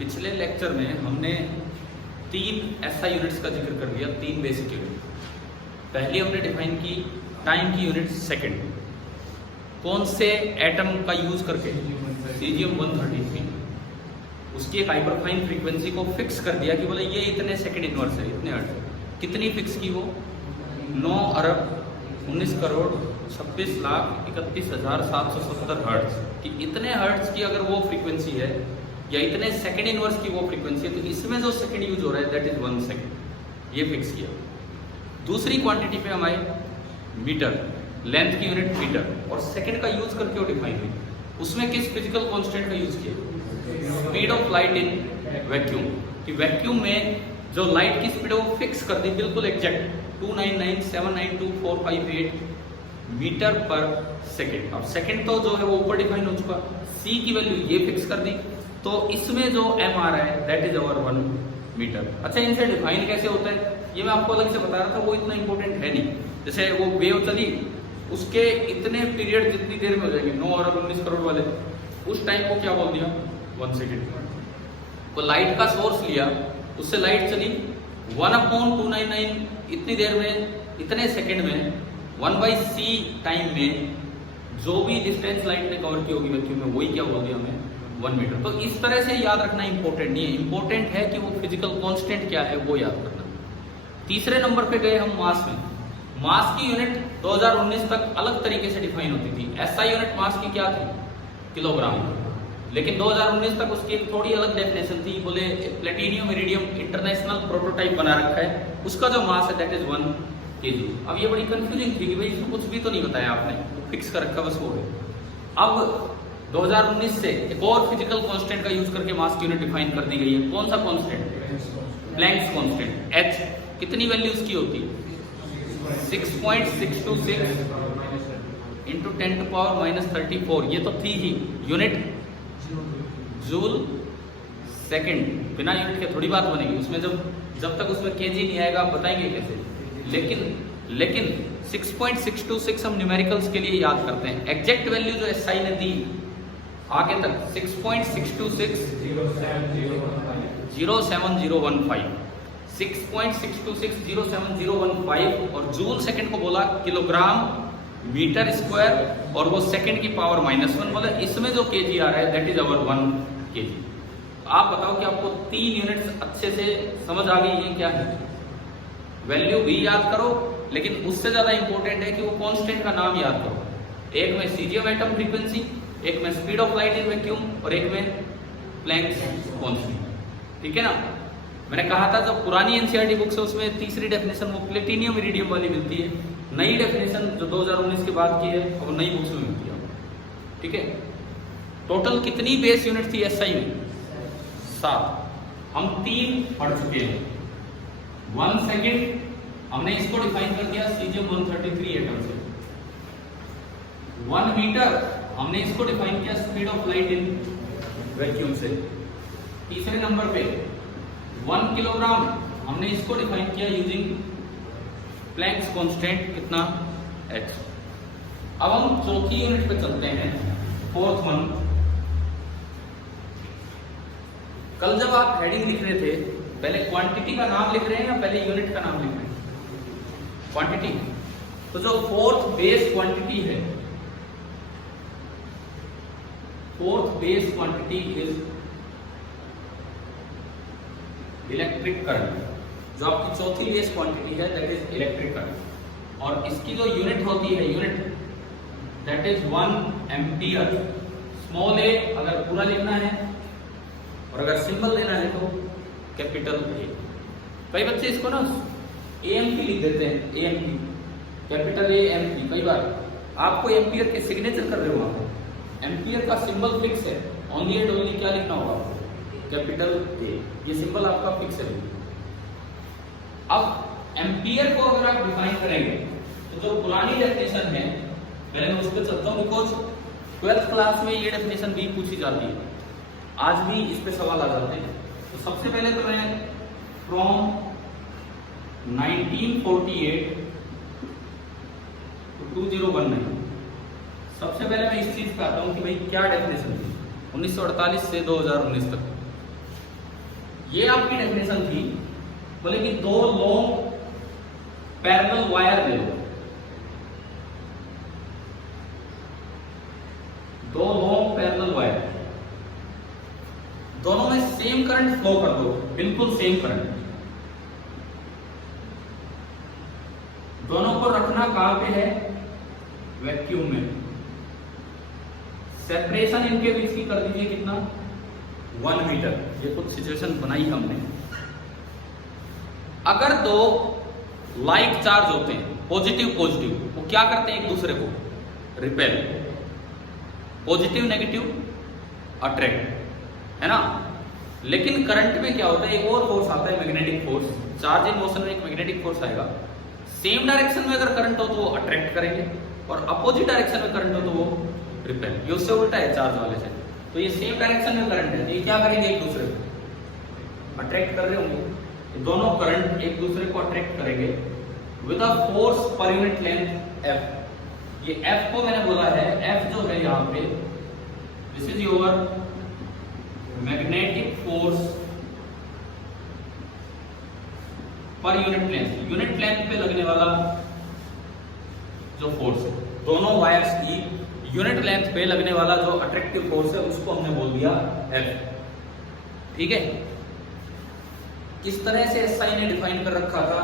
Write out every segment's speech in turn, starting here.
पिछले लेक्चर में हमने 3 SI यूनिट्स का जिक्र कर दिया, 3 बेसिक यूनिट। पहली हमने डिफाइन की टाइम की यूनिट सेकंड, कौन से एटम का यूज करके, सीजियम 133। उसकी एक हाइपरफाइन फ्रीक्वेंसी को फिक्स कर दिया कि बोले ये इतने सेकंड इनवर्स है, इतने हर्ट्ज। कितनी फिक्स की वो? 9 अरब 19 करोड़ 26 लाख 31,770 हर्ट्ज कि इतने हर्ट्ज की अगर वो फ्रीक्वेंसी है या इतने सेकंड इनवर्स की वो फ्रीक्वेंसी है, तो इसमें जो सेकंड यूज हो रहा है दैट इज 1 सेकंड। ये फिक्स किया। दूसरी क्वांटिटी पे हम आए, मीटर, लेंथ की यूनिट मीटर, और सेकंड का यूज करके वो डिफाइन हुई। उसमें किस फिजिकल कांस्टेंट का यूज किया? Speed of light in vacuum. कि वैक्यूम में जो लाइट की स्पीड है वो फिक्स कर दी बिल्कुल एग्जैक्ट 299,792,458 मीटर पर सेकेंड। अब सेकेंड तो जो है वो ऊपर डिफाइन हो चुका, सी की वैल्यू ये फिक्स कर दी, तो इसमें जो m आ रहा है दैट इज अवर 1 मीटर। अच्छा, इनसे डिफाइन कैसे होता है ये मैं आपको अलग से बता रहा था, वो इतना इंपॉर्टेंट है नहीं। जैसे वो वेव चली, उसके इतने पीरियड जितनी देर में हो जाएगी 9 अरब 19 करोड़ वाले, उस टाइम को क्या बोल दिया? 1 सेकेंड। वो लाइट का सोर्स लिया, उससे लाइट चली 1/299 इतनी देर में, इतने सेकंड में, 1/c टाइम में जो भी डिस्टेंस लाइट ने कवर की होगी वैक्यूम में, वही क्या बोल दिया हमें? 1 मीटर। तो इस तरह से याद रखना इंपॉर्टेंट नहीं है, इंपॉर्टेंट है कि वो फिजिकल कांस्टेंट क्या है वो याद करना। तीसरे नंबर पे गए हम मास में। मास की यूनिट 2019 तक अलग तरीके से डिफाइन होती थी। SI यूनिट मास की क्या थी? किलोग्राम। लेकिन 2019 तक उसकी एक थोड़ी अलग डेफिनेशन थी। बोले प्लेटिनियम इरिडियम इंटरनेशनल प्रोटोटाइप बना रखा है, उसका जो मास है दैट इज 1 kg। अब ये बड़ी कंफ्यूजिंग थी कि भाई इसको कुछ भी तो नहीं बताया आपने, तो फिक्स कर रखा बस हो गया। अब 2019 से एक और फिजिकल कांस्टेंट का यूज करके मास की यूनिट डिफाइन कर दी गई है। कौन सा कांस्टेंट? Planks constant. H कितनी वैल्यू उसकी होती? 6.626 इंटू 10⁻⁻34। ये तो थी ही यूनिट जूल सेकंड। बिना यूनिट के थोड़ी बात बनेगी उसमें, जब तक उसमें केजी नहीं आएगा आप बताएंगे कैसे। लेकिन 6.626 हम न्यूमेरिकल्स के लिए याद करते हैं। एग्जैक्ट वैल्यू जो SI ने दी आगे तक 6.626 07015 6.626 और जूल सेकंड को बोला किलोग्राम मीटर स्क्वायर, और वो सेकंड की पावर -1 बोला। इसमें जो केजी आ रहा है दैट इज अवर 1 kg। आप बताओ कि आपको 3 यूनिट्स अच्छे से समझ आ गई है क्या है? वैल्यू भी याद करो, लेकिन उससे ज्यादा इंपॉर्टेंट है कि वो कांस्टेंट का नाम याद करो। एक में सीजियम एटम फ्रीक्वेंसी, एक में speed of light in vacuum, और एक में प्लैंक्स कांस्टेंट। ठीक है ना? मैंने कहा था जो पुरानी एनसीईआरटी बुक्स है उसमें तीसरी डेफिनेशन वो प्लेटिनियम इरिडियम वाली मिलती है। नई डेफिनेशन जो 2019 के बाद की है वो नई बुक्स में मिलती है। ठीक है? टोटल कितनी बेस यूनिट थी SI में? 7। हम 3 पढ़ चुके हैं। 1 सेकेंड हमने इसको डिफाइन कर दिया सीजियम 133 एटम से। 1 मीटर हमने इसको डिफाइन किया speed of light in vacuum से। तीसरे नंबर पे 1 किलोग्राम हमने इसको डिफाइन किया यूजिंग प्लैंक्स कांस्टेंट, कितना? H। अब हम चौथी यूनिट पे चलते हैं, फोर्थ वन। कल जब आप हेडिंग लिख रहे थे, पहले क्वांटिटी का नाम लिख रहे हैं या पहले यूनिट का नाम लिख रहे हैं? क्वांटिटी। तो जो फोर्थ बेस क्वांटिटी है, fourth base quantity is electric current. जो आपकी चौथी बेस क्वांटिटी है दैट इज इलेक्ट्रिक करंट, और इसकी जो यूनिट होती है, unit that is 1 ampere. Small a अगर पूरा लिखना है, और अगर सिंबल लेना है तो कैपिटल A। कई बच्चे इसको ना AMP लिख देते हैं, AMP, कैपिटल A MP। कई बार आपको एम्पियर के सिग्नेचर कर रहे हो आप, एम्पियर का सिंबल फिक्स है, ओनली एंड ओनली क्या लिखना होगा आपको? Capital A। ये सिंबल आपका फिक्स है। अब एम्पियर को अगर आप डिफाइन करेंगे तो जो पुरानी डेफिनेशन है, पहले मैं उस पर चलता हूँ, बिकॉज 12th क्लास में ये डेफिनेशन भी पूछी जाती है, आज भी इस पे सवाल आ जाते हैं। तो सबसे पहले तो मैं फ्रॉम 1948 to 2019 सबसे पहले मैं इस चीज पे आता हूँ कि भाई क्या डेफिनेशन थी 1948 से 2019 तक। ये आपकी डेफिनेशन थी, बोले कि दो लॉन्ग पैरेलल वायर ले लो, दो लॉन्ग पैरेलल वायर, दोनों में सेम करंट फ्लो कर दो, बिल्कुल सेम करंट। दोनों को रखना कहां पे है? वैक्यूम में। सेपरेशन इनके बीच की कर दीजिए कितना? 1 मीटर। ये कुछ सिचुएशन बनाई हमने। अगर दो लाइक चार्ज होते हैं, पॉजिटिव पॉजिटिव, वो क्या करते हैं? एक दूसरे को रिपेल, पॉजिटिव नेगेटिव अट्रैक्ट, है ना। लेकिन करंट में क्या होता है? एक और फोर्स आता है, magnetic force. Charge in motion में एक मैग्नेटिक फोर्स आएगा। सेम डायरेक्शन में अगर करंट हो तो वो अट्रैक्ट करेंगे, और अपोजिट डायरेक्शन में करंट हो तो वो रिपेल। ये उससे उल्टा है चार्ज वाले से। तो ये सेम डायरेक्शन में करंट है, तो ये क्या करेंगे? एक दूसरे को अट्रैक्ट कर रहे होंगे। दोनों करंट एक दूसरे को अट्रैक्ट करेंगे with a force per unit length F। ये F को मैंने बोला है, F जो है यहाँ पे, this is your magnetic force per unit length. Unit length पे लगने वाला जो फोर्स है, दोनों वायर्स की यूनिट लेंथ पे लगने वाला जो अट्रैक्टिव फोर्स है, उसको हमने बोल दिया F। ठीक है। किस तरह से SI ने डिफाइन कर रखा था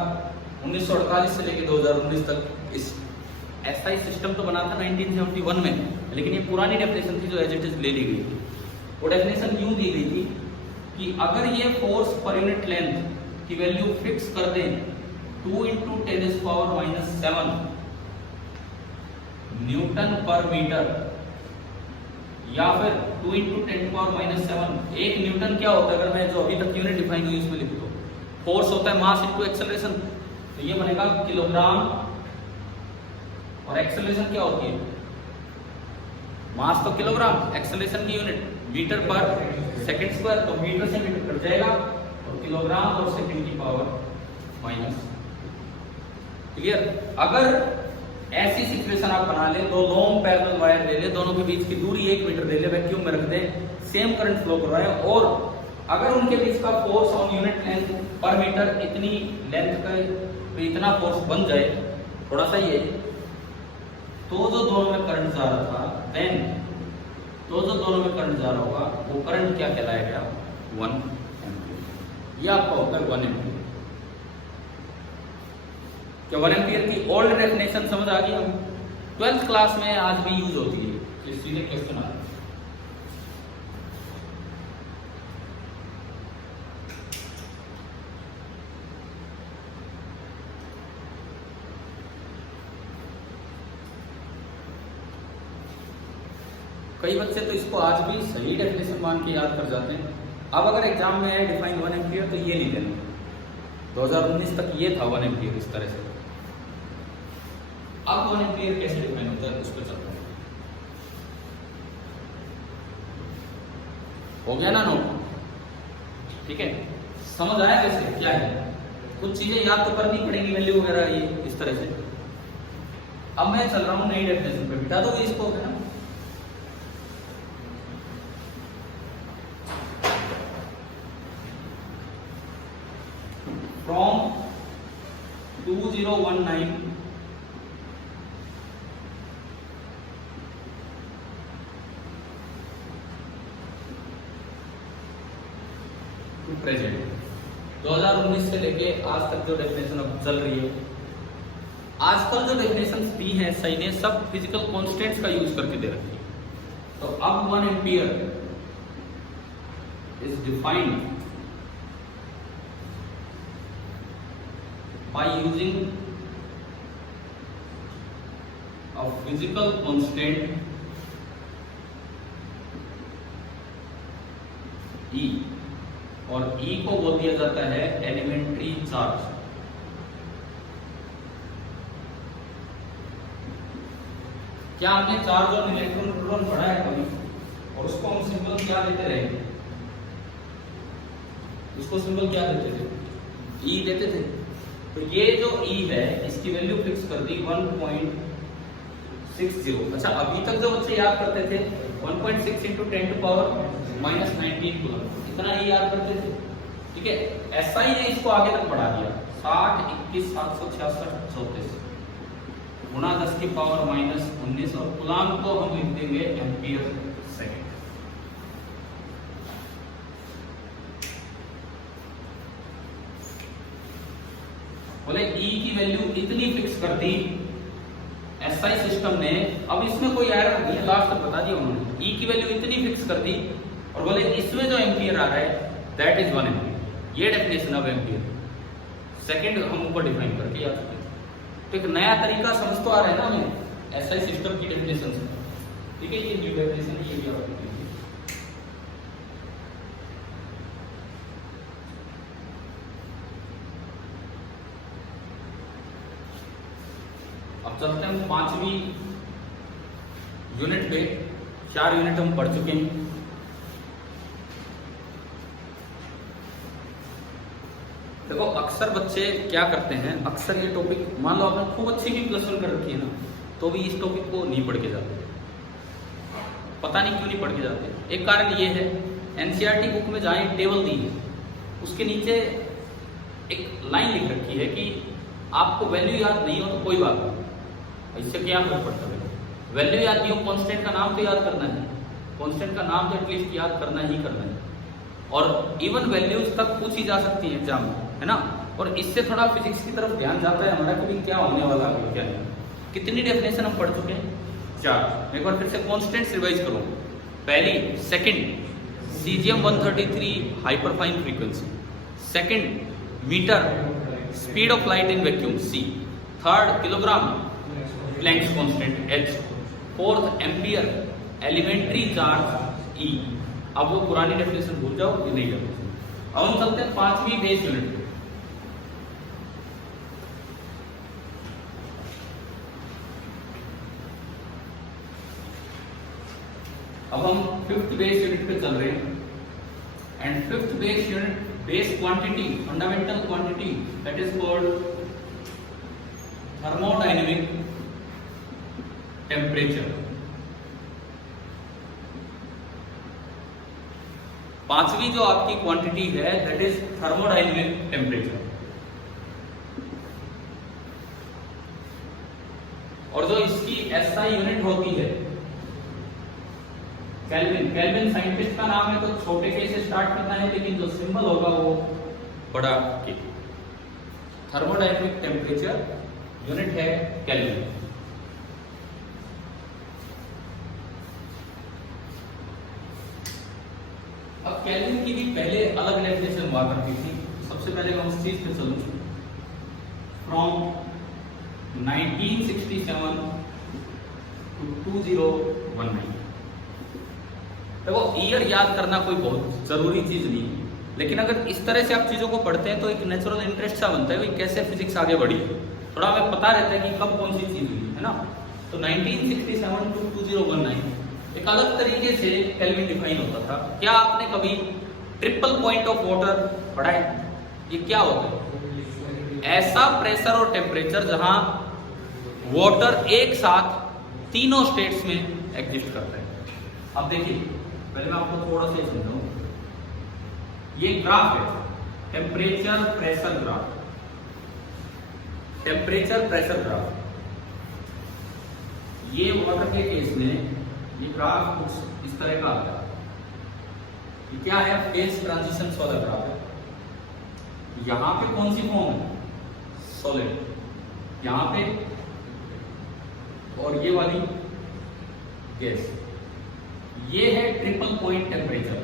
1948 से लेकर 2019 तक? इस SI सिस्टम तो बना था 1971 में, लेकिन ये पुरानी डेफिनेशन थी जो एज इट इज ले ली गई थी। वो डेफिनेशन यूं दी गई थी कि अगर ये फोर्स पर यूनिट लेंथ की वैल्यू फिक्स कर दें 2 × 10⁻⁷ न्यूटन पर मीटर, या फिर 2 × 10⁻⁷। एक न्यूटन क्या होता है? अगर मैं जो अभी तक यूनिट डिफाइन हुई उसमें लिख दो, फोर्स होता है मास इनटू एक्सेलरेशन, तो ये बनेगा किलोग्राम, और एक्सेलरेशन क्या होती है? मास तो किलोग्राम, एक्सेलरेशन की यूनिट मीटर पर सेकंड स्क्वायर, तो मीटर से मीटर कट जाएगा, और किलोग्राम और सेकंड की पावर माइनस। क्लियर? अगर ऐसी सिचुएशन आप बना ले, दो लॉन्ग पैरेलल वायर ले ले, दोनों के बीच की दूरी 1 मीटर ले ले, वैक्यूम में रख दे, सेम करंट फ्लो कर रहा है, और अगर उनके बीच का फोर्स ऑन यूनिट लेंथ पर मीटर इतनी लेंथ का इतना फोर्स बन जाए, थोड़ा सा ही है, तो जो दोनों में करंट जा रहा था, देन तो जो दोनों में करंट जा रहा होगा वो करंट क्या कहलाएगा? 1 एम्पीयर। ये आपका होता है 1 एम्पीयर। क्या 1 एम्पीयर की ओल्ड डेफिनेशन समझ आ गई? हम 12th क्लास में आज भी यूज होती है, तो सीधे क्वेश्चन आ रहा है। कई बच्चे तो इसको आज भी सही डेफिनेशन मान के याद कर जाते हैं। अब अगर एग्जाम में है डिफाइन 1 एम्पीयर, तो ये नहीं देना। 2019 तक ये था 1 एम्पीयर इस तरह से। अब 1 एम्पीयर कैसे डिफाइन होता है उस पर चलते हैं। हो गया ना नोट? ठीक है, समझ आया कैसे क्या है? कुछ चीजें याद तो करनी पड़ेंगी, वैल्यू वगैरह ये इस तरह से। अब मैं चल रहा हूं नई डेफिनेशन पे, बिठा दोगे इसको? है ना, from 2019 to present, 2019 से लेके आज तक जो डेफिनेशन अब चल रही है, आजकल जो डेफिनेशन दी है SI ने सब फिजिकल कॉन्स्टेंट्स का यूज करके दे रखी है। तो अब 1 ampere is defined by using a physical constant E, और E को बोल दिया जाता है एलिमेंट्री चार्ज। क्या हमने चार्ज और इलेक्ट्रॉन प्रोटॉन पढ़ा है कभी? और उसको हम सिंबल क्या देते रहे? उसको सिंबल क्या देते थे? E देते थे। तो ये जो E है इसकी वैल्यू फिक्स कर दी 1.60। अच्छा, अभी तक जो बच्चे याद करते थे 1.6 × 10⁻⁻19 कूलम, इतना E याद करते थे। ठीक है, एसआई ने इसको आगे तक बढ़ा दिया 60, 21, 766, 34 गुणा 10 की पावर -19 और कूलाम को हम लिख देंगे एम्पियर सेकेंड। बोले ई की वैल्यू इतनी फिक्स कर दी एसआई सिस्टम ने, अब इसमें कोई एरर नहीं है, लास्ट तक बता दिया उन्होंने। ई की वैल्यू इतनी फिक्स कर दी और बोले इसमें जो एम्पियर आ रहा है दैट इज 1 एम्पियर। ये डेफिनेशन ऑफ एम्पियर सेकंड हम ऊपर डिफाइन करके आ चुके हैं। तो एक नया तरीका समझ तो आ रहा है ना हमें एसआई सिस्टम की डेफिनेशन से। ठीक है, ये न्यू डेफिनेशन है, ये भी आप लिखेंगे। अब चलते हैं 5वीं यूनिट पे। 4 यूनिट हम पढ़ चुके हैं। देखो अक्सर बच्चे क्या करते हैं, अक्सर ये टॉपिक मान लो आपने खूब अच्छी भी +1 कर रखी है ना, तो भी इस टॉपिक को नहीं पढ़ के जाते। पता नहीं क्यों नहीं पढ़ के जाते। एक कारण ये है, एनसीईआरटी बुक में जहाँ एक टेबल दी है उसके नीचे एक लाइन लिख रखी है कि आपको वैल्यू याद नहीं हो तो कोई बात नहीं, इससे क्या फर्क पड़ता है। वैल्यू याद नहीं हो, कांस्टेंट का नाम तो याद करना है, कांस्टेंट का नाम तो एटलीस्ट याद करना ही करना है। और इवन वैल्यूज तक पूछी जा सकती है एग्जाम में, है ना। और इससे थोड़ा फिजिक्स की तरफ ध्यान जाता है हमारा कि क्या होने वाला है क्या नहीं। कितनी डेफिनेशन हम पढ़ चुके हैं? 4। एक बार फिर से कांस्टेंट्स रिवाइज करो। पहली, second caesium 133 hyperfine frequency. Second metre speed of light in vacuum C। Third kilogram Planck's constant H। Fourth ampere elementary charge E। अब वो पुरानी डेफिनेशन भूल जाओ, ये नहीं डेफिनेशन। अब हम चलते हैं 5वीं बेस यूनिट पे। अब हम 5th बेस यूनिट पे चल रहे हैं। And 5th base unit, base quantity, fundamental quantity, that is called thermodynamic temperature. 5वीं जो आपकी क्वांटिटी है दैट इज थर्मोडायनेमिक टेम्परेचर। और जो इसकी एसआई यूनिट होती है केल्विन। केल्विन साइंटिस्ट का नाम है, तो छोटे के से स्टार्ट करना है, लेकिन जो सिंबल होगा वो बड़ा के। थर्मोडायनेमिक टेम्परेचर यूनिट है केल्विन। अब केल्विन की भी पहले अलग डेफिनेशन हुआ करती थी। सबसे पहले मैं उस चीज पे चलूं। From 1967 to 2019। देखो ईयर याद करना कोई बहुत जरूरी चीज नहीं है, लेकिन अगर इस तरह से आप चीजों को पढ़ते हैं तो एक नेचुरल इंटरेस्ट सा बनता है भाई कैसे फिजिक्स आगे बढ़ी, थोड़ा हमें पता रहता है कि कब कौन सी चीज हुई, है ना। तो 1967 to 2019 एक अलग तरीके से केल्विन डिफाइन होता था। क्या आपने कभी ट्रिपल पॉइंट ऑफ वाटर पढ़ा है? ये क्या होता है? ऐसा प्रेशर और टेम्परेचर जहां वाटर एक साथ तीनों स्टेट्स में एग्जिस्ट करता है। अब देखिए, पहले मैं आपको थोड़ा सा समझाऊं। ये ग्राफ है, temperature pressure graph, temperature pressure graph. ये वाटर के केस में ये ग्राफ कुछ इस तरह का आता है। ये क्या है? फेज ट्रांजिशन वाला ग्राफ है। यहां पे कौन सी फॉर्म है? सॉलिड, यहां पे, और ये वाली गैस। ये है ट्रिपल पॉइंट टेम्परेचर,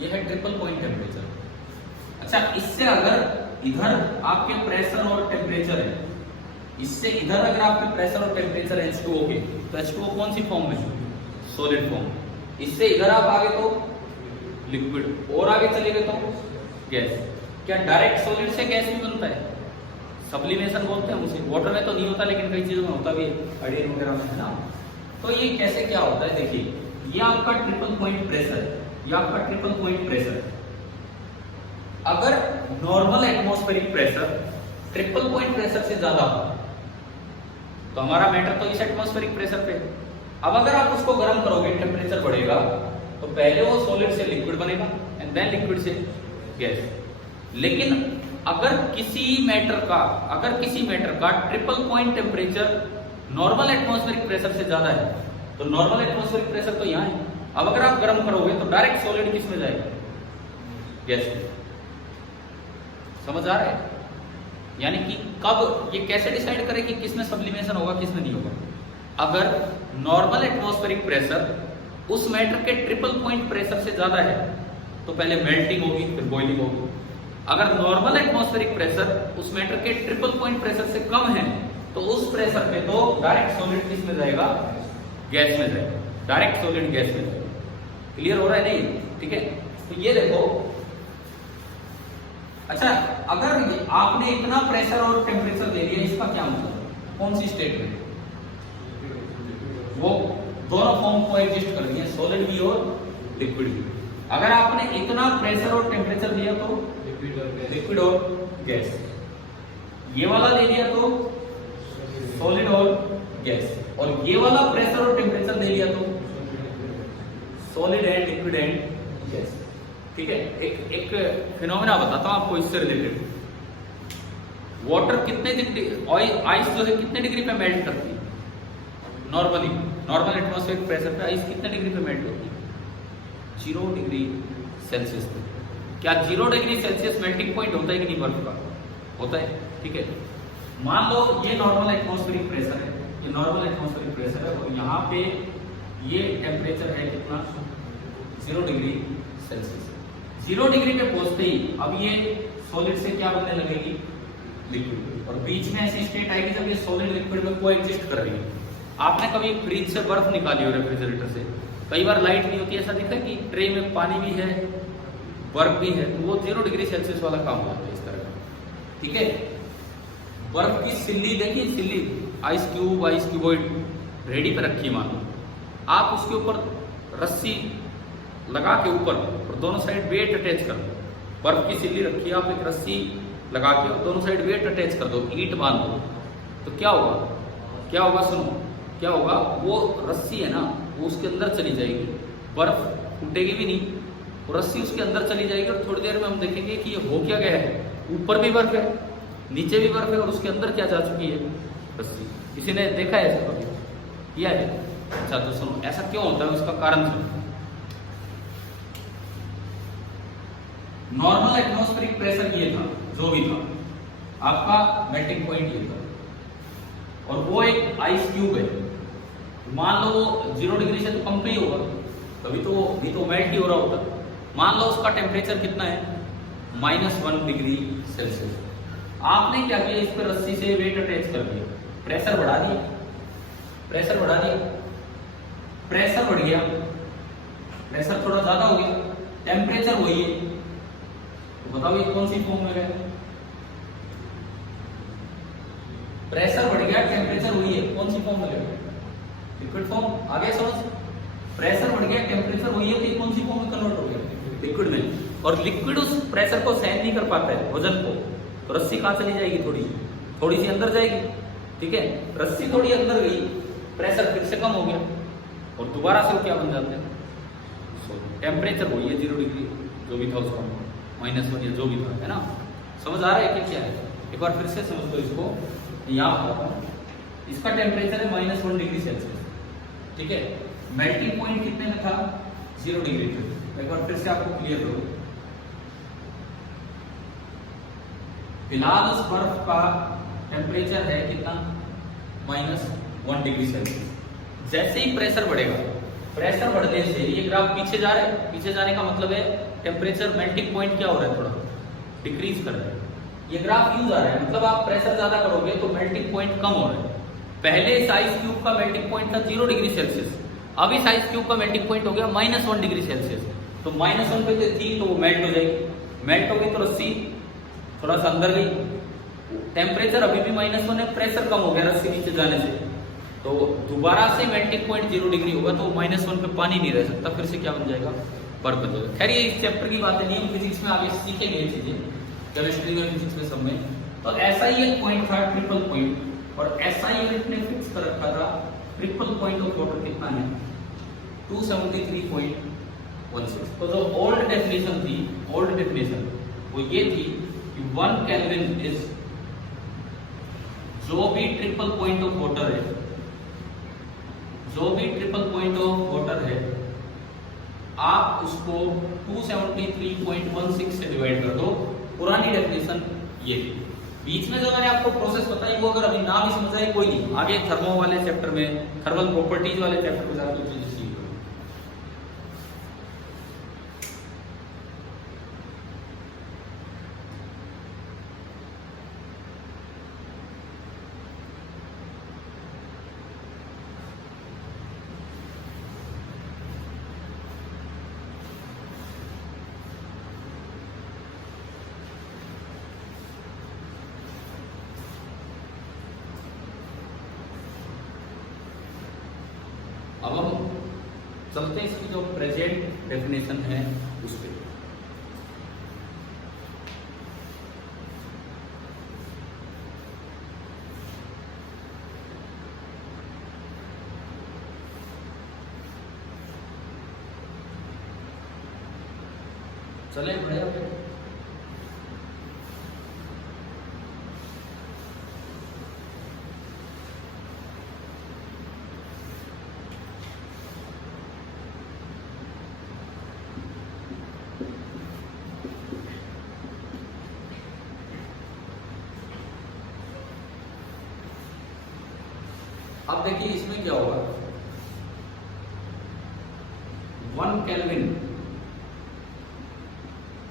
ये है ट्रिपल पॉइंट टेम्परेचर। अच्छा, इससे अगर इधर आपके प्रेशर और टेम्परेचर है, इससे इधर अगर आपके प्रेशर और टेम्परेचर है H2O के, तो H2O कौन सी फॉर्म में? Solid form. इससे इधर आप आगे तो लिक्विड, और आगे चले गए तो गैस। क्या डायरेक्ट सॉलिड से गैस भी बनता है? सब्लिमेशन बोलते हैं उसे। वाटर में तो नहीं होता, लेकिन कई चीजों में होता भी है, आयोडीन वगैरह में, है ना। तो ये कैसे क्या होता है? देखिए, ये आपका ट्रिपल पॉइंट प्रेशर, ये आपका ट्रिपल पॉइंट प्रेशर। अगर normal atmospheric pressure triple point pressure से ज्यादा हो तो हमारा मैटर तो इस एटमॉस्फेरिक प्रेशर पे। अब अगर आप उसको गर्म करोगे, टेम्परेचर बढ़ेगा, तो पहले वो सॉलिड से लिक्विड बनेगा एंड देन लिक्विड से गैस। लेकिन अगर किसी मैटर का triple point temperature normal atmospheric pressure से ज्यादा है, तो नॉर्मल एटमॉस्फेरिक प्रेशर तो यहाँ है, अब अगर आप गर्म करोगे तो डायरेक्ट सॉलिड किस में जाएगा? गैस में। समझ आ रहा है? यानी कि कब ये कैसे डिसाइड करें कि किसमें सब्लिमेशन होगा किसमें नहीं होगा? अगर नॉर्मल एटमॉस्फेरिक प्रेशर उस मैटर के ट्रिपल पॉइंट प्रेशर से ज्यादा है तो पहले मेल्टिंग होगी फिर बॉइलिंग होगी। अगर नॉर्मल एटमॉस्फेरिक प्रेशर उस मैटर के ट्रिपल पॉइंट प्रेशर से कम है तो उस प्रेशर पे तो डायरेक्ट सॉलिड किस में जाएगा? गैस में जाएगा। डायरेक्ट सॉलिड गैस में जाएगा। क्लियर हो रहा है नहीं? ठीक है, तो ये देखो, अच्छा अगर आपने इतना प्रेशर और टेम्परेचर दे दिया, इसका क्या मतलब? कौन सी स्टेट में? वो दोनों फॉर्म को एग्जिस्ट कर दिए, सॉलिड भी और लिक्विड भी। अगर आपने इतना प्रेशर और टेम्परेचर दिया तो लिक्विड और गैस, ये वाला दे दिया तो सॉलिड और गैस, और ये वाला प्रेशर और टेम्परेचर दे दिया तो solid and liquid and gas. ठीक है, एक फिनोमेना बताता हूं आपको इससे रिलेटेड। वाटर कितने डिग्री, आइस जो है कितने डिग्री पे मेल्ट करती है? नॉर्मली नॉर्मल एटमॉस्फेरिक प्रेशर पे आइस कितने डिग्री पे मेल्ट होती है? 0 डिग्री सेल्सियस पे। क्या 0 डिग्री सेल्सियस मेल्टिंग पॉइंट होता है कि नहीं बर्फ का? होता है। ठीक है, मान लो ये नॉर्मल एटमॉस्फेरिक प्रेशर है, ये नॉर्मल एटमॉस्फेरिक प्रेशर है और यहाँ पे ये टेम्परेचर है कितना? 0 डिग्री सेल्सियस। 0 डिग्री पे पहुंचते ही अब ये सॉलिड से क्या बनने लगेगी? लिक्विड। और बीच में ऐसी स्टेट आएगी जब ये सॉलिड लिक्विड में कोएग्जिस्ट कर रही है। आपने कभी फ्रिज से बर्फ निकाली हो रेफ्रिजरेटर से, कई बार लाइट नहीं होती, ऐसा दिखता है कि ट्रे में पानी भी है बर्फ भी है, तो वो 0 डिग्री सेल्सियस वाला काम होता है इस तरह का। ठीक है, बर्फ की सिल्ली देखिए, सिल्ली आइस क्यूबॉइड रेडी पे रखी मान लो, आप उसके ऊपर रस्सी लगा के ऊपर और दोनों साइड वेट अटैच कर दो। बर्फ की सिल्ली रखी है, आप एक रस्सी लगा के और दोनों साइड वेट अटैच कर दो, ईंट बांध दो, तो क्या होगा? क्या होगा? सुनो क्या होगा? वो रस्सी है ना, वो उसके अंदर चली जाएगी, बर्फ फूटेगी भी नहीं, वो रस्सी उसके अंदर चली जाएगी और थोड़ी देर में हम देखेंगे कि ये हो क्या गया है, ऊपर भी बर्फ है नीचे भी बर्फ है और उसके अंदर क्या जा चुकी है? रस्सी। किसी ने देखा है ऐसा कभी? किया है? अच्छा, तो सुनो ऐसा क्यों होता है, उसका कारण सुनो। नॉर्मल एटमॉस्फेरिक प्रेशर ये था, जो भी था, आपका मेल्टिंग पॉइंट ये था, और वो एक आइस क्यूब है, मान लो वो 0 डिग्री से तो कम पे ही होगा, कभी तो भी तो मेल्ट ही हो रहा होता। मान लो उसका टेम्परेचर कितना है? -1 डिग्री सेल्सियस। आपने क्या किया? इस पर रस्सी से वेट अटैच कर दिया, प्रेशर बढ़ा दिया, प्रेशर बढ़ा दिया, प्रेशर बढ़ गया, प्रेशर थोड़ा ज्यादा हो गया, टेम्परेचर वही है, तो बताओ ये कौन सी फॉर्म में गया? प्रेशर बढ़ गया, टेम्परेचर वही है, कौन सी फॉर्म में गया? Liquid form. आगे समझ, प्रेशर बढ़ गया, टेम्परेचर वही है, तो कौन सी फॉर्म में कन्वर्ट हो गया? लिक्विड में। और लिक्विड उस प्रेशर को सहन नहीं कर पाता है, वजन को, तो रस्सी कहाँ चली जाएगी? थोड़ी सी अंदर जाएगी। ठीक है, रस्सी थोड़ी अंदर गई, प्रेशर फिर से कम हो गया और दोबारा से वो क्या बन जाते हैं? टेम्परेचर वही है 0 डिग्री जो भी था उसका, -1 या जो भी था, है ना? समझ आ रहा है कि क्या है? एक बार फिर से समझ लो इसको, यहाँ बताता हूँ। इसका टेम्परेचर है -1 डिग्री सेल्सियस। ठीक है, मेल्टिंग पॉइंट कितने में था? 0 डिग्री पे। एक बार फिर से आपको क्लियर करो, फिलहाल उस बर्फ का टेम्परेचर है कितना? -1 डिग्री सेल्सियस। जैसे ही प्रेशर बढ़ेगा, प्रेशर बढ़ने से ये ग्राफ पीछे जा रहा है, पीछे जाने का मतलब है टेम्परेचर मेल्टिंग पॉइंट क्या हो रहा है? थोड़ा डिक्रीज कर रहा है। ये ग्राफ यूं जा रहा है, मतलब आप प्रेशर ज्यादा करोगे तो मेल्टिंग पॉइंट कम हो रहा है। पहले इस आइस क्यूब का मेल्टिंग पॉइंट था 0 डिग्री सेल्सियस, अब इस आइस क्यूब का मेल्टिंग पॉइंट हो गया -1 डिग्री सेल्सियस। तो -1 पे थी तो वो मेल्ट हो जाएगी, मेल्ट हो गई तो रस्सी थोड़ा सा अंदर गई, टेम्परेचर अभी भी -1 है, प्रेशर कम हो गया रस्सी नीचे जाने से, तो दोबारा से मेल्टिंग पॉइंट 0 डिग्री होगा, तो -1 पे पानी नहीं रह सकता, फिर से क्या बन जाएगा? बर्फ बन जाएगा। खैर ये इस चैप्टर की बात नहीं, हम फिजिक्स में आगे सीखेंगे ये चीजें, केमिस्ट्री में, फिजिक्स में, सब में। तो ऐसा ही एक पॉइंट था ट्रिपल पॉइंट, और ऐसा यूनिट ने फिक्स कर रखा था ट्रिपल पॉइंट ऑफ वाटर कितना है? 273.16। तो जो ओल्ड डेफिनेशन थी, ओल्ड डेफिनेशन वो ये थी कि 1 केल्विन इज, जो भी ट्रिपल पॉइंट ऑफ वाटर है, जो भी ट्रिपल पॉइंट ऑफ वाटर है, आप उसको 273.16 से डिवाइड कर दो। पुरानी डेफिनेशन ये थी। बीच में जो मैंने आपको प्रोसेस बताई वो अगर अभी ना भी समझ आए कोई नहीं, आगे थर्मो वाले चैप्टर में, थर्मल प्रॉपर्टीज वाले चैप्टर में जाकर चीजें सीख लो। अब हम चलते हैं इसकी जो प्रेजेंट डेफिनेशन है उस पर। चले बढ़िया पे। अब देखिए इसमें क्या होगा, 1 kelvin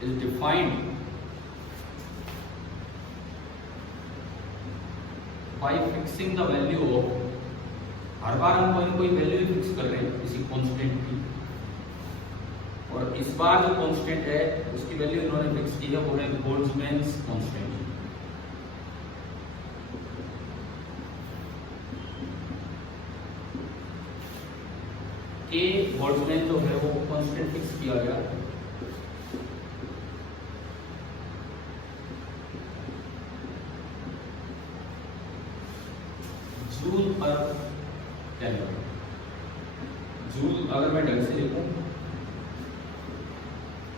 is defined by fixing the value of, हर बार हम कोई ना कोई वैल्यू फिक्स कर रहे हैं किसी कांस्टेंट की, और इस बार जो कांस्टेंट है उसकी वैल्यू इन्होंने फिक्स की है, वो है बोल्ट्जमैन्स कांस्टेंट। के बोल्ट्जमैन जो है वो कांस्टेंट फिक्स किया गया, जूल पर केल्विन। जूल अगर मैं ढंग से लिखूं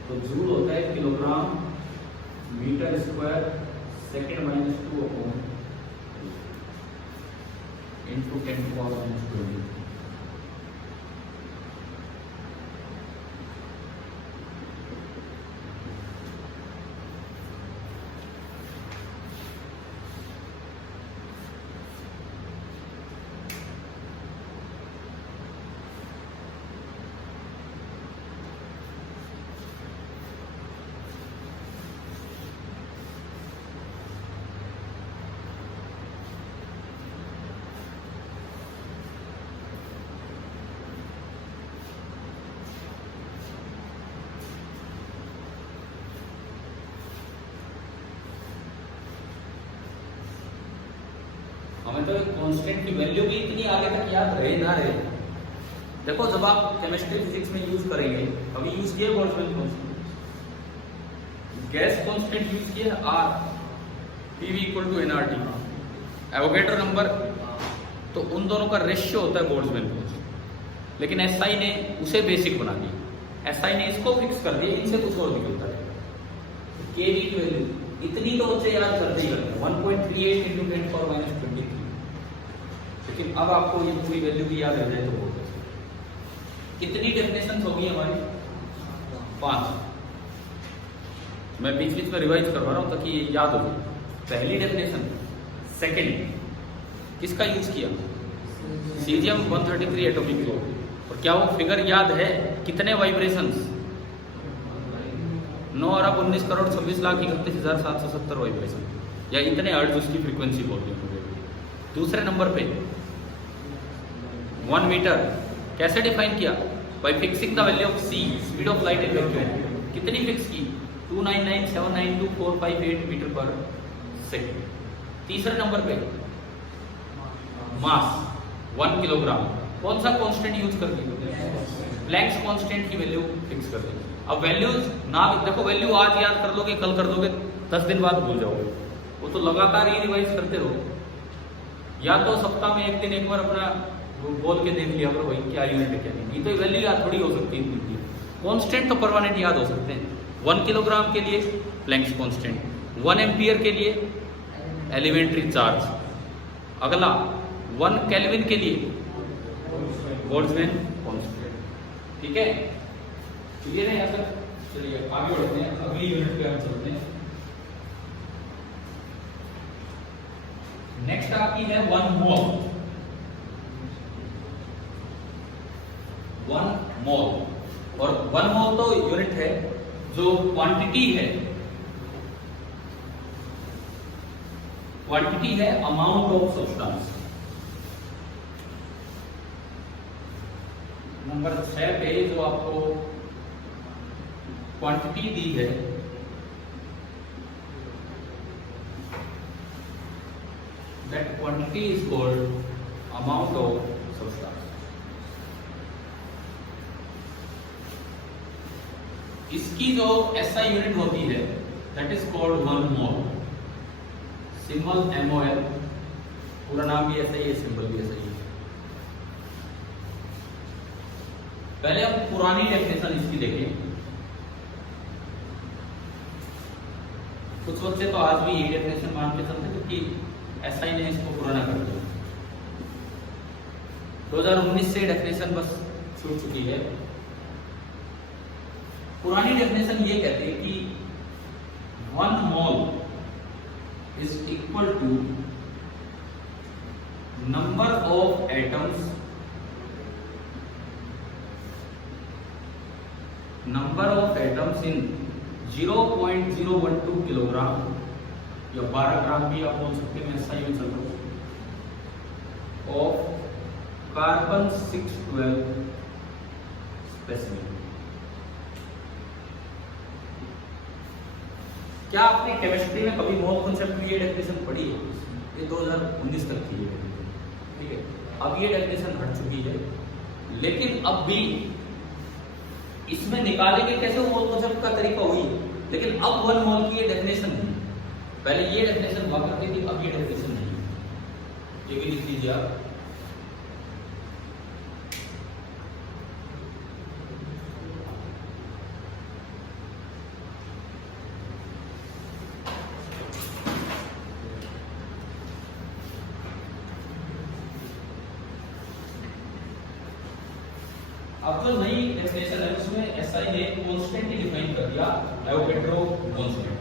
तो जूल होता है kilogram metre square second -2 into 10⁻²⁰। हमें तो कांस्टेंट की वैल्यू भी इतनी आगे तक याद रहे ना रहे। देखो जब आप केमिस्ट्री फिजिक्स में यूज करेंगे, अभी यूज किए Boltzmann constant, gas constant use किए R, PV equal to NRT, Avogadro number, तो उन दोनों का रेशियो होता है बोल्ट्जमैन कांस्टेंट। लेकिन एसआई ने उसे बेसिक बना दिया, एसआई ने इसको फिक्स कर दिया, इनसे कुछ और निकलता है। केवी की वैल्यू इतनी तो बच्चे याद करते ही करते हैं, 1.38 into 10⁻23। लेकिन अब आपको ये पूरी वैल्यू भी याद रह जाए तो बहुत अच्छा। कितनी डेफिनेशन होगी हमारी? 5। मैं बीच बीच में रिवाइज करवा रहा हूँ ताकि ये याद हो। पहली डेफिनेशन, सेकेंड किसका यूज किया? Caesium 133 atomic clock. और क्या वो फिगर याद है? कितने वाइब्रेशंस? 9,19,26,31,770 वाइब्रेशन, या इतने हर्ट्ज उसकी फ्रीक्वेंसी बोलते हैं। दूसरे नंबर पे 1 मीटर कैसे डिफाइन किया? By fixing the value of C, speed of light in vacuum. कितनी फिक्स की? 299,792,458 मीटर पर सेकेंड। तीसरे नंबर पे मास 1 किलोग्राम। कौन सा कांस्टेंट यूज कर दी? प्लैंक्स कांस्टेंट की वैल्यू फिक्स कर दी। अब वैल्यूज ना देखो, वैल्यू आज याद कर लोगे, कल कर दोगे, 10 दिन बाद भूल जाओगे। वो तो लगातार ही रिवाइज करते रहो, या तो सप्ताह में एक दिन एक बार अपना बोल के देख लिया करो भाई क्या यूनिट है क्या नहीं। तो वैल्यू याद थोड़ी हो सकती है, कांस्टेंट तो परमानेंट याद हो सकते हैं। 1 किलोग्राम के लिए प्लैंक्स कांस्टेंट। 1 एम्पियर के लिए एलिमेंट्री चार्ज। अगला 1 केल्विन के लिए बोल्ट्जमैन कांस्टेंट। ठीक है, क्लियर है यहाँ तक? चलिए आगे बढ़ते हैं, अगली यूनिट पे हम चलते हैं। नेक्स्ट आपकी है 1 मोल। 1 मोल, और 1 मोल तो यूनिट है जो क्वांटिटी है, अमाउंट ऑफ सब्सटेंस। नंबर 6 पे जो आपको क्वांटिटी दी है, that quantity is called amount of substance. इसकी जो SI यूनिट होती है that is called 1 mole. Symbol MOL, पूरा नाम भी ऐसा ही है, सिंबल भी ऐसा ही है। पहले हम पुरानी डेफिनेशन इसकी देखें। कुछ बच्चे तो आज भी यही डेफिनेशन मान के चलते थे कि SI ने इसको पुराना कर दिया। 2019 से डेफिनेशन बस छूट चुकी है। पुरानी डेफिनेशन ये कहती है कि 1 मोल is equal to number of atoms in 0.012 kilogram या 12 ग्राम भी आप बोल सकते हैं, SI में चल रहा ऑफ कार्बन 612 स्पेसिमेन। क्या आपने केमिस्ट्री में कभी मोल कॉन्सेप्ट की ये डेफिनेशन पढ़ी है? ये 2019 तक की है, ठीक है। अब ये डेफिनेशन हट चुकी है, लेकिन अब भी इसमें निकालेंगे कैसे मोल कॉन्सेप्ट का तरीका हुई, लेकिन अब 1 मोल की ये डेफिनेशन नहीं। पहले ये डेफिनेशन हुआ करती थी, अब ये डेफिनेशन नहीं। ये भी लिख लीजिए आप। अब जो नई डेफिनेशन है उसमें SI ने कांस्टेंट ही डिफाइन कर दिया, एवोगैड्रो कांस्टेंट।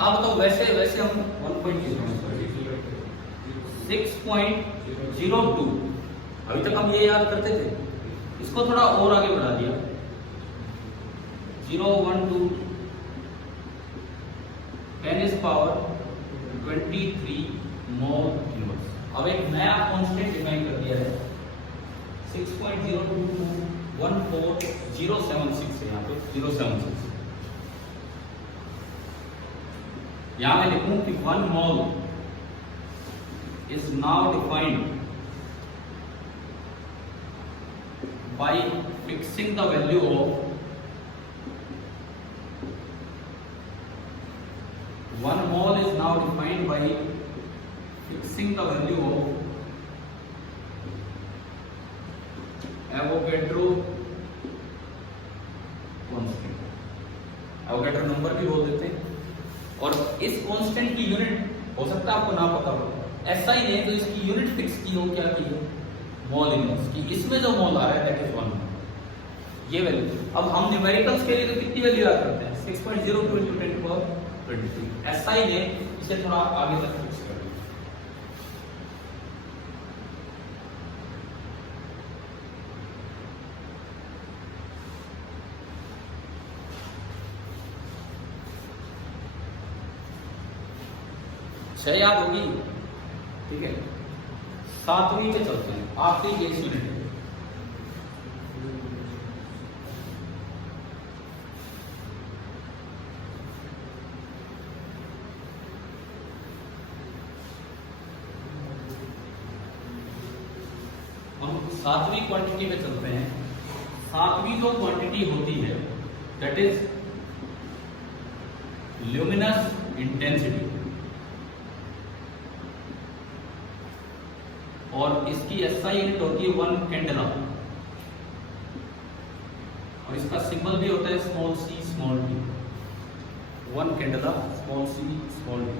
आप तो वैसे हम 6.02 अभी तक हम ये याद करते थे, इसको थोड़ा और आगे बढ़ा दिया 012 10⁻23 मोल इनवर्स। अब एक नया कांस्टेंट डिफाइन कर दिया है 6.02214,076 है, यहाँ पे 076। यहां मैं लिखूं कि 1 मोल is now defined by fixing the value of 1 mole is now defined by fixing the value of Avogadro constant। Avogadro number भी बोल देते हैं। और इस कांस्टेंट की यूनिट हो सकता है आपको ना पता हो, SI ने तो इसकी यूनिट फिक्स की हो, क्या की है? मोल इनवर्स की। इसमें जो मोल आ रहा है दैट इज 1 मोल, ये वैल्यू। अब हम न्यूमेरिकल्स के लिए तो कितनी वैल्यू याद करते हैं? 6.02 × 10⁻23। SI ने इसे थोड़ा आगे तक फिक्स कर दिया। छह याद होगी, ठीक है। 7वीं पे चलते हैं, आखिरी 20 मिनट। सातवीं क्वांटिटी पे चलते हैं। सातवीं जो क्वांटिटी होती है दैट इज ल्यूमिनस इंटेंसिटी, और इसकी एसआई यूनिट होती है 1 कैंडेला, और इसका सिंबल भी होता है small C small D, 1 candela small C small D.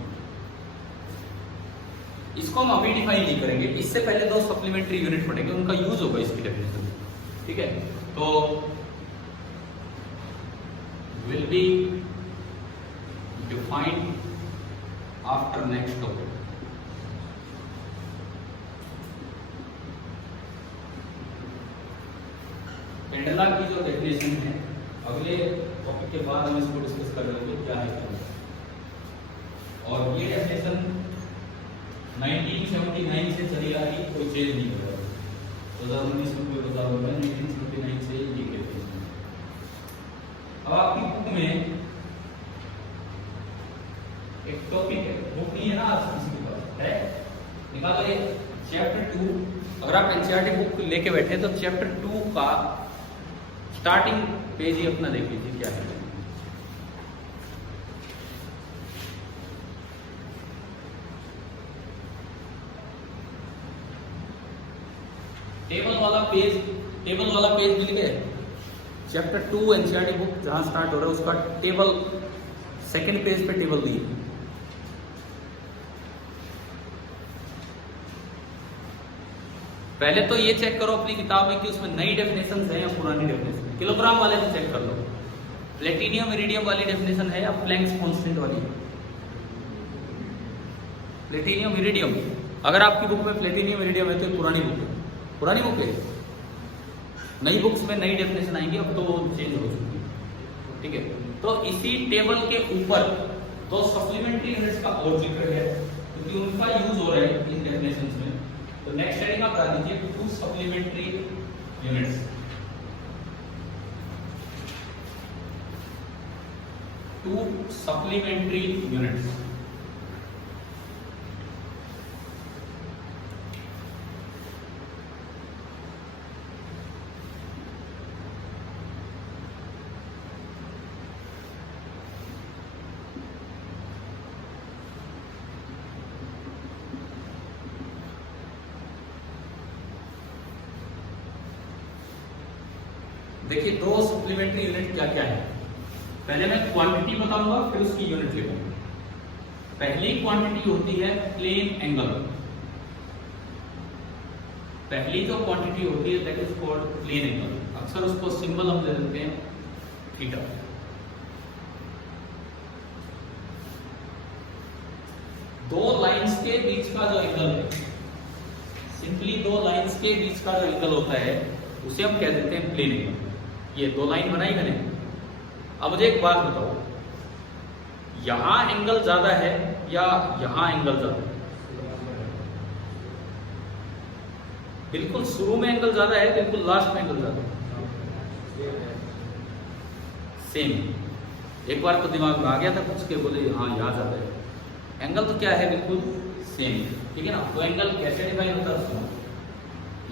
इसको हम अभी डिफाइन नहीं करेंगे, इससे पहले दो सप्लीमेंट्री यूनिट पढ़ेंगे, उनका यूज होगा इसकी डेफिनेशन। ठीक है, तो will be defined after next topic. Candela की जो डेफिनेशन है अगले टॉपिक के बाद हम इसको डिस्कस कर लेंगे क्या है कैंडेला। और ये डेफिनेशन 1979 से चली आ रही, कोई चेंज नहीं हो रहा। 2019 में कोई बदलाव होगा, 1979 से ये डेफिनेशन। अब आपकी बुक में एक टॉपिक है, बुक नहीं है ना आज किसी के पास है, निकालो ये चैप्टर 2। अगर आप एनसीईआरटी बुक लेके बैठे तो चैप्टर 2 का स्टार्टिंग पेज ही अपना देख लीजिए क्या है। टेबल वाला पेज मिल गया। चैप्टर 2 एनसीईआरटी बुक जहां स्टार्ट हो रहा है उसका टेबल सेकंड पेज पे टेबल दी। पहले तो ये चेक करो अपनी किताब में कि उसमें नई डेफिनेशंस हैं या पुरानी डेफिनेशन। किलोग्राम वाले से चेक कर लो, प्लेटिनियम इरिडियम वाली डेफिनेशन है या प्लैंक्स कांस्टेंट वाली। प्लेटिनियम इरिडियम, अगर आपकी बुक में प्लेटिनियम इरिडियम है तो पुरानी बुक है, पुरानी बुक है। नई बुक्स में नई डेफिनेशन आएंगी, अब तो चेंज हो चुकी है। ठीक है, तो इसी टेबल के ऊपर दो सप्लीमेंट्री यूनिट्स का और जिक्र है क्योंकि उनका यूज हो रहा है इन डेफिनेशंस में। तो नेक्स्ट हेडिंग आप बता दीजिए 2 सप्लीमेंट्री यूनिट्स। 2 supplementary units. देखिए दो सप्लीमेंट्री यूनिट क्या क्या है। पहले मैं क्वांटिटी बताऊंगा फिर उसकी यूनिट लिखूंगा। पहली क्वांटिटी होती है प्लेन एंगल। पहली जो क्वांटिटी होती है that is called plane angle. अक्सर उसको सिंबल हम दे देते हैं थीटा। दो लाइंस के बीच का जो एंगल है, सिंपली दो लाइंस के बीच का जो एंगल होता है उसे हम कह देते हैं प्लेन एंगल। ये दो लाइन बनाई मैंने। अब मुझे एक बात बताओ, यहां एंगल ज्यादा है या यहां एंगल ज्यादा है? बिल्कुल शुरू में एंगल ज्यादा है, बिल्कुल लास्ट में एंगल ज्यादा है। सेम। एक बार तो दिमाग में आ गया था कुछ के बोले हाँ यहां ज्यादा है। एंगल तो क्या है, बिल्कुल सेम। ठीक है ना। तो एंगल कैसे डिफाइन होता है?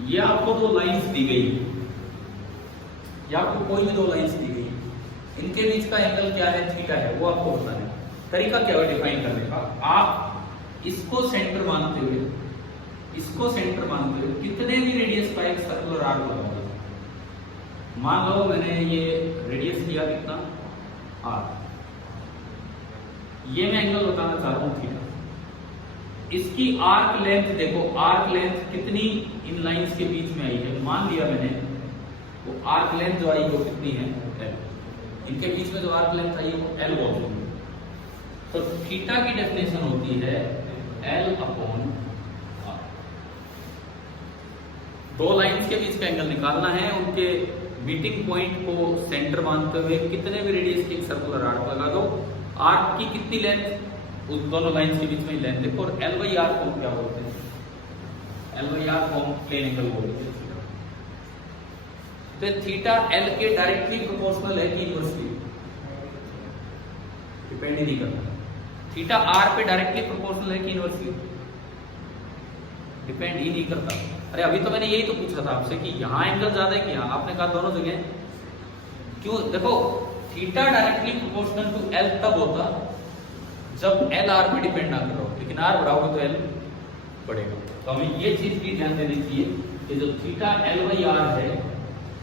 ये आपको दो लाइंस दी गई या आपको कोई भी दो लाइंस दी गई, इनके बीच का एंगल क्या है, थीटा है, वो आपको बताना है। तरीका क्या है डिफाइन करने का? आप इसको सेंटर मानते हुए, इसको सेंटर मानते हुए कितने भी रेडियस का एक सर्कुलर आर्क लगाओगे। मान लो मैंने ये रेडियस लिया कितना, आर। ये मैं एंगल बताना चाह रहा हूं थीटा। इसकी आर्क लेंथ देखो, आर्क लेंथ कितनी इन लाइंस के बीच में आई है। मान लिया मैंने वो आर्क लेंथ जो आई वो कितनी है, एल। इनके बीच में जो आर्क लेंथ आई है वो एल होती है। तो थीटा की डेफिनेशन होती है एल अपॉन आर। दो लाइंस के बीच का एंगल निकालना है, उनके मीटिंग पॉइंट को सेंटर मानते हुए कितने भी रेडियस की सर्कुलर आर्क लगा दो। आर्क की कितनी लेंथ, उस दोनों लाइंस के बीच में लेंथ देखो। और एल बाई आर को क्या बोलते हैं? एल बाई आर को प्लेन एंगल बोलते हैं। तो थीटा एल के डायरेक्टली प्रोपोर्शनल है कि इनवर्सली? डिपेंड ही नहीं करता। थीटा आर पे डायरेक्टली प्रोपोर्शनल है कि इनवर्सली? डिपेंड ही नहीं करता। अरे अभी तो मैंने यही तो पूछा था आपसे कि यहाँ एंगल ज्यादा है कि यहाँ, आपने कहा दोनों जगह। क्यों? देखो theta directly proportional to L तब होता जब एल आर पे डिपेंड ना करो, लेकिन आर बढ़ाओगे तो एल बढ़ेगा। तो हमें ये चीज भी ध्यान देनी चाहिए कि जो थीटा एल बाई आर है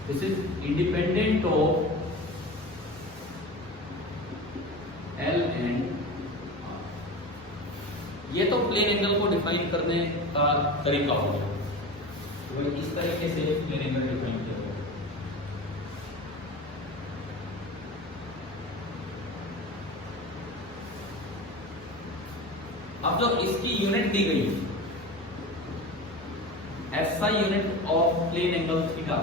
this is independent of L and R. ये तो प्लेन एंगल को डिफाइन करने का तरीका हो गया। तो इस तरीके से प्लेन एंगल डिफाइन किया गया। अब जो इसकी यूनिट दी गई SI unit of plane angle theta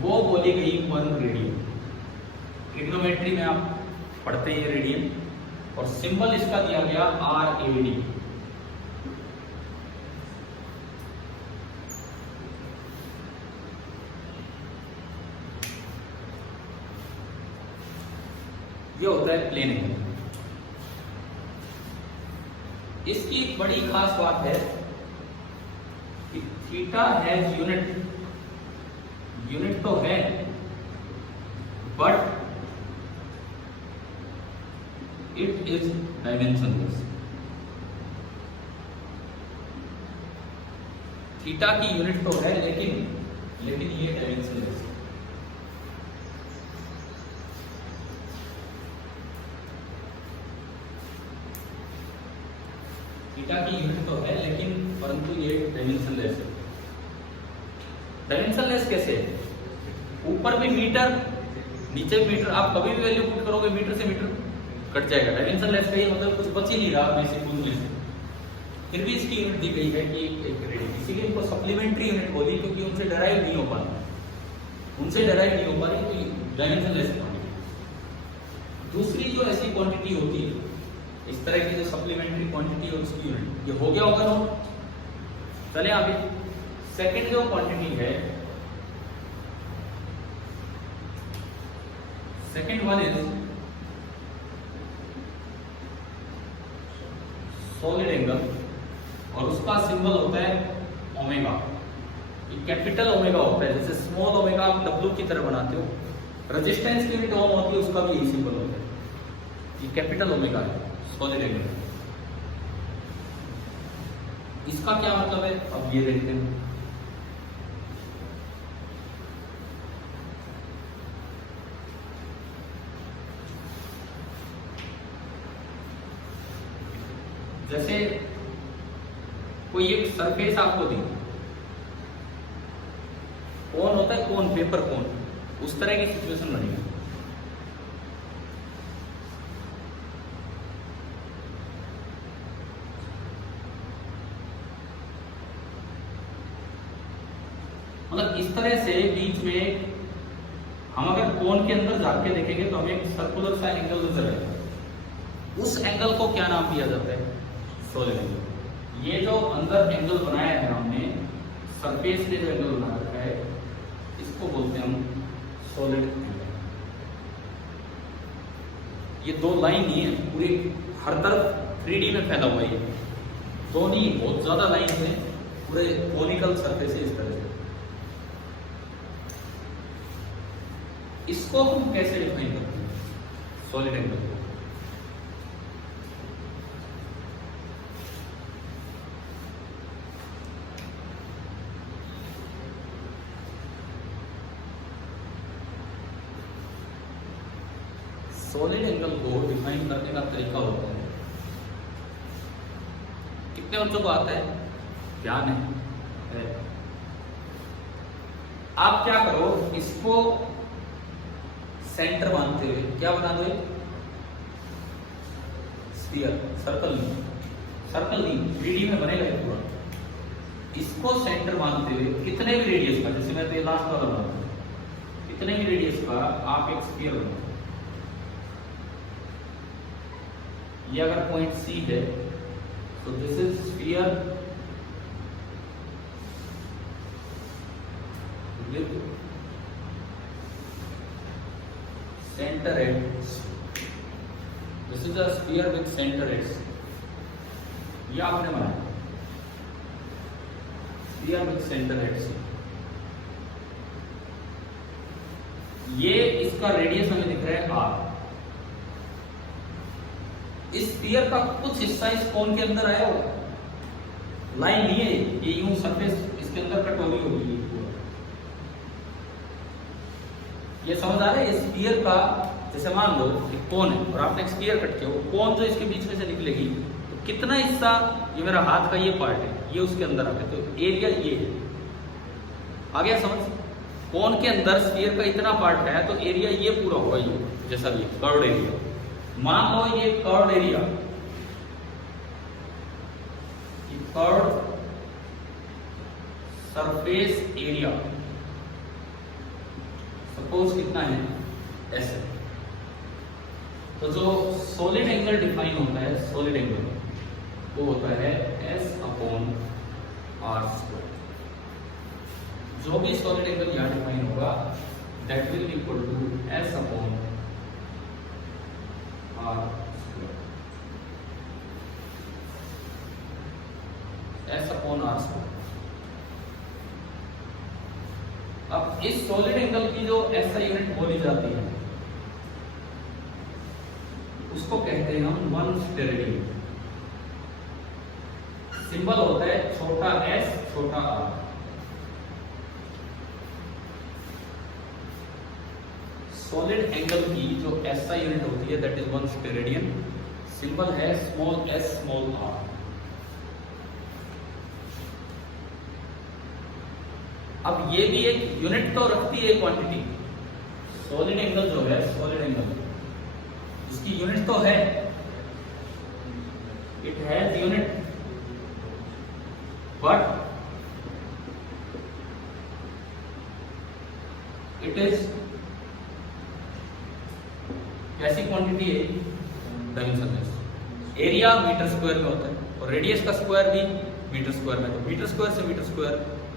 वो बोली गई 1 रेडियन। ट्रिग्नोमेट्री में आप पढ़ते हैं रेडियन, और सिंबल इसका दिया गया RAD। ये होता है प्लेन एंगल। इसकी एक बड़ी खास बात है कि थीटा हैज यूनिट, यूनिट तो है but it is dimensionless. Theta की यूनिट तो है लेकिन ये डायमेंशनलेस है। थीटा की यूनिट तो है लेकिन परंतु ये डायमेंशनलेस है। डायमेंशनलेस कैसे? ऊपर भी मीटर नीचे भी मीटर, आप कभी भी वैल्यू पुट करोगे मीटर से मीटर कट जाएगा। डायमेंशनलेस का ये मतलब कुछ बच ही नहीं रहा बेसिक रूल में से। फिर भी इसकी यूनिट दी गई है कि एक रेडियन, इसीलिए इनको सप्लीमेंट्री यूनिट बोली, क्योंकि उनसे डराइव नहीं हो पा रही, उनसे डराइव नहीं हो पा रही, तो डायमेंशनलेस क्वांटिटी। दूसरी जो ऐसी क्वांटिटी होती है इस तरह की जो सप्लीमेंट्री क्वांटिटी और उसकी यूनिट, ये हो गया होगा नोट। चले आगे, सेकंड जो क्वांटिटी है, second one is solid angle, और उसका सिंबल होता है ओमेगा। ये कैपिटल ओमेगा होता है, जैसे स्मॉल ओमेगा आप डब्ल्यू की तरह बनाते हो, रेजिस्टेंस की यूनिट ओम होती है, उसका भी यही सिंबल होता है। ये कैपिटल ओमेगा है सॉलिड एंगल। इसका क्या मतलब है अब ये देखते हैं। जैसे कोई एक सरफेस आपको दी, कोन होता है, कोन, पेपर कोन, उस तरह की सिचुएशन बनेगी। मतलब इस तरह से बीच में हम अगर कोन के अंदर जाके देखेंगे तो हमें एक सर्कुलर सा एंगल नजर आएगा। उस एंगल को क्या नाम दिया जाता है? Solid angle. ये जो अंदर एंगल बनाया है हमने, सरफेस पे जो एंगल बना रखा है, इसको बोलते हैं हम सॉलिड एंगल। ये दो लाइन ही है, पूरी हर तरफ 3D में फैला हुआ है। दो नहीं, बहुत ज्यादा लाइन है, पूरे कोनिकल सरफेस है इस तरह से। इसको हम कैसे डिफाइन करते हैं सॉलिड एंगल को? सॉलिड एंगल को डिफाइन करने का तरीका होता है, कितने बच्चों को आता है? ध्यान है। आप क्या करो, इसको सेंटर मानते हुए क्या बना दो? स्फीयर, सर्कल नहीं, सर्कल नहीं, 3D में बनेगा पूरा। इसको सेंटर मानते हुए कितने भी रेडियस का, जैसे मैं तो ये लास्ट वाला बनाता हूं, कितने भी रेडियस का आप एक स्फीयर बनाओ। ये अगर पॉइंट C है तो this is sphere with centre at. This is a sphere with centre at. ये आपने बनाया। स्फीयर विद सेंटर एट सी। ये इसका रेडियस हमें दिख रहा है r। इस स्फीयर का कुछ हिस्सा इस कोन के अंदर आया हो, लाइन नहीं है ये, यूं सरफेस इसके अंदर कटोरी होगी पूरा। ये समझ आ रहा है? ये स्फीयर का, जैसे मान लो कि कोन है और आपने एक स्फीयर कट किया, वो कोन जो इसके बीच में से निकलेगी तो कितना हिस्सा, ये मेरा हाथ का ये पार्ट है, ये उसके अंदर आ गया, तो एरिया ये है। आ गया समझ? कोन के अंदर स्फीयर का इतना पार्ट है तो एरिया ये पूरा होगा, ये जैसा भी कर्व्ड एरिया। मान लो ये curved area, curved surface area suppose कितना है एस है। तो जो सॉलिड एंगल डिफाइन होता है, सॉलिड एंगल वो होता है एस अपॉन आर स्क्वायर। जो भी सॉलिड एंगल यहां डिफाइन होगा that will be equal to S upon R square, S upon R square. अब इस सॉलिड एंगल की जो ऐसा यूनिट बोली जाती है उसको कहते हैं हम 1 स्टेरेडियन। सिंबल होता है छोटा s छोटा r। सॉलिड एंगल की जो ऐसा यूनिट होती है दैट इज 1 स्टेरेडियन। सिंबल है स्मॉल s स्मॉल r। अब ये भी एक यूनिट तो रखती है क्वांटिटी। सॉलिड एंगल जो है, सॉलिड एंगल इसकी यूनिट तो है, it has unit, but it is कैसी क्वांटिटी है? डायमेंशनलेस। एरिया मीटर स्क्वायर में होता है और रेडियस का स्क्वायर भी मीटर स्क्वायर में, तो मीटर स्क्वायर से मीटर स्क्वायर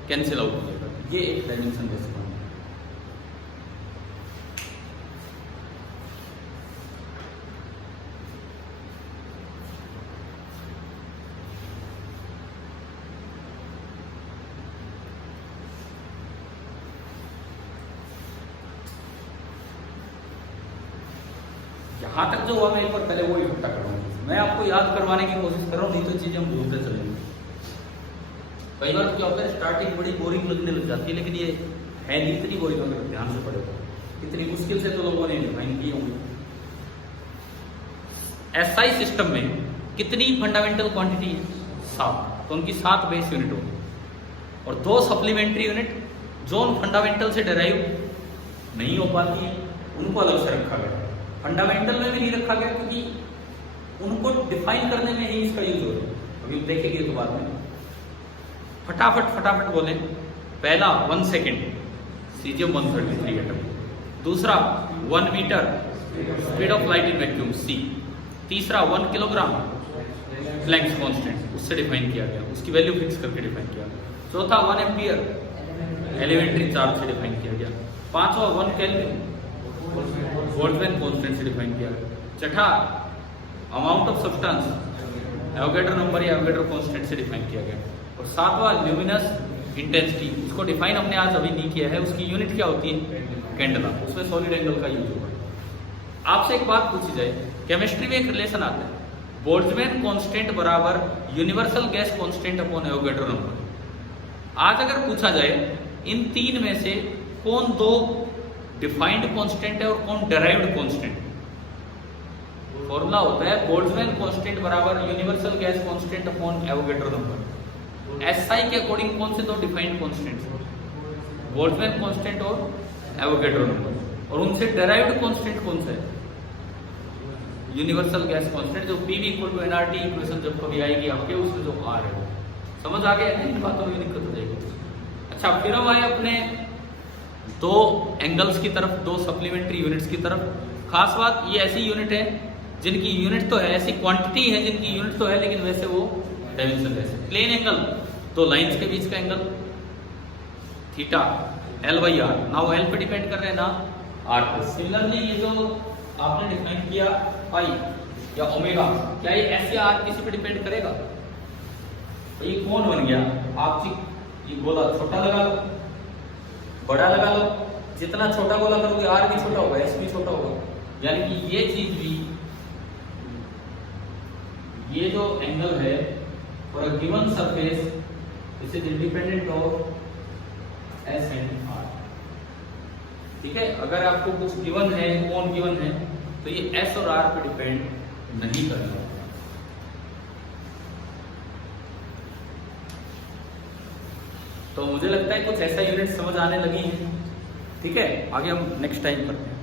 कैंसिल आउट हो जाएगा। ये एक डायमेंशनलेस क्वांटिटी। यहां तक जो हुआ मैं एक बार पहले वो इकट्ठा करूंगा। मैं आपको याद करवाने की कोशिश कर रहा हूं, नहीं तो चीजें हम भूलते चलेंगे। कई बार क्या होता है, स्टार्टिंग बड़ी बोरिंग लगने लग जाती है, लेकिन ये है नहीं इतनी बोरिंग, अगर ध्यान से पढ़ेगा। इतनी मुश्किल से तो लोगों ने डिफाइन किए होंगे। एसआई सिस्टम में कितनी फंडामेंटल क्वांटिटी है? 7। तो उनकी 7 बेस यूनिट होगी और 2 सप्लीमेंट्री यूनिट जो उन फंडामेंटल से डेराइव नहीं हो पाती है उनको अलग से रखा गया। फंडामेंटल में भी नहीं रखा गया क्योंकि उनको डिफाइन करने में ही इसका यूज होता है। अभी देखेंगे तो बाद में। फटाफट बोले। पहला 1 सेकेंड सीजियम 133 एटम। दूसरा 1 metre speed of light in vacuum C. तीसरा 1 किलोग्राम प्लैंक्स कांस्टेंट, उससे डिफाइन किया गया, उसकी वैल्यू फिक्स करके डिफाइन किया गया। चौथा 1 एम्पियर एलिमेंट्री चार्ज से डिफाइन किया गया। पांचवा 1 केल्विन बोल्ट्जमैन कांस्टेंट से डिफाइन किया गया। छठा amount of substance Avogadro number या एवोगैड्रो कांस्टेंट से डिफाइन किया गया। और सातवां ल्यूमिनस इंटेंसिटी, उसको डिफाइन हमने आज अभी नहीं किया है, उसकी यूनिट क्या होती है? कैंडेला। उसमें सॉलिड एंगल का यूज होगा। आपसे एक बात पूछी जाए, केमिस्ट्री में एक रिलेशन आता है, बोल्ट्जमैन कांस्टेंट बराबर universal gas constant upon Avogadro number. आज अगर पूछा जाए इन 3 में से कौन 2 डिफाइंड कांस्टेंट है और कौन डेराइव्ड कांस्टेंट? फॉर्मूला होता है बोल्ट्जमैन कांस्टेंट बराबर universal gas constant upon Avogadro number. SI के अकॉर्डिंग कौन से 2 डिफाइंड कांस्टेंट्स? बोल्ट्जमैन कांस्टेंट और एवोगैड्रो नंबर। और उनसे डेराइव्ड कांस्टेंट कौन सा है? यूनिवर्सल गैस कांस्टेंट, जो PV = nRT इक्वेशन जब कभी आएगी आपके, उसमें जो R है। समझ आ गया? इन बातों में दिक्कत हो जाएगी। अच्छा, फिर हम आए अपने 2 एंगल्स की तरफ, 2 सप्लीमेंट्री यूनिट्स की तरफ। खास बात, ये ऐसी यूनिट है जिनकी यूनिट तो है, ऐसी क्वांटिटी है जिनकी यूनिट तो है, लेकिन वैसे वो डायमेंशनलेस है। प्लेन एंगल, 2 लाइंस के बीच का एंगल थीटा L/R। ना वो L पे डिपेंड कर रहे हैं ना R पे। सिमिलरली ये जो आपने डिफाइन किया पाई या ओमेगा, क्या ये S या R किसी पे डिपेंड करेगा? तो ये कौन बन गया? आपकी ये गोला छोटा लगा लो, बड़ा लगा लो, जितना छोटा गोला करोगे आर भी छोटा होगा, एस भी छोटा होगा, यानी कि ये चीज भी, ये जो एंगल है for a given surface this is independent of S and R. ठीक है, अगर आपको कुछ गिवन है, कोण गिवन है, तो ये एस और आर पे डिपेंड नहीं करेगा। तो मुझे लगता है कुछ ऐसा यूनिट समझ आने लगी है। ठीक है, आगे हम नेक्स्ट टाइम करते हैं।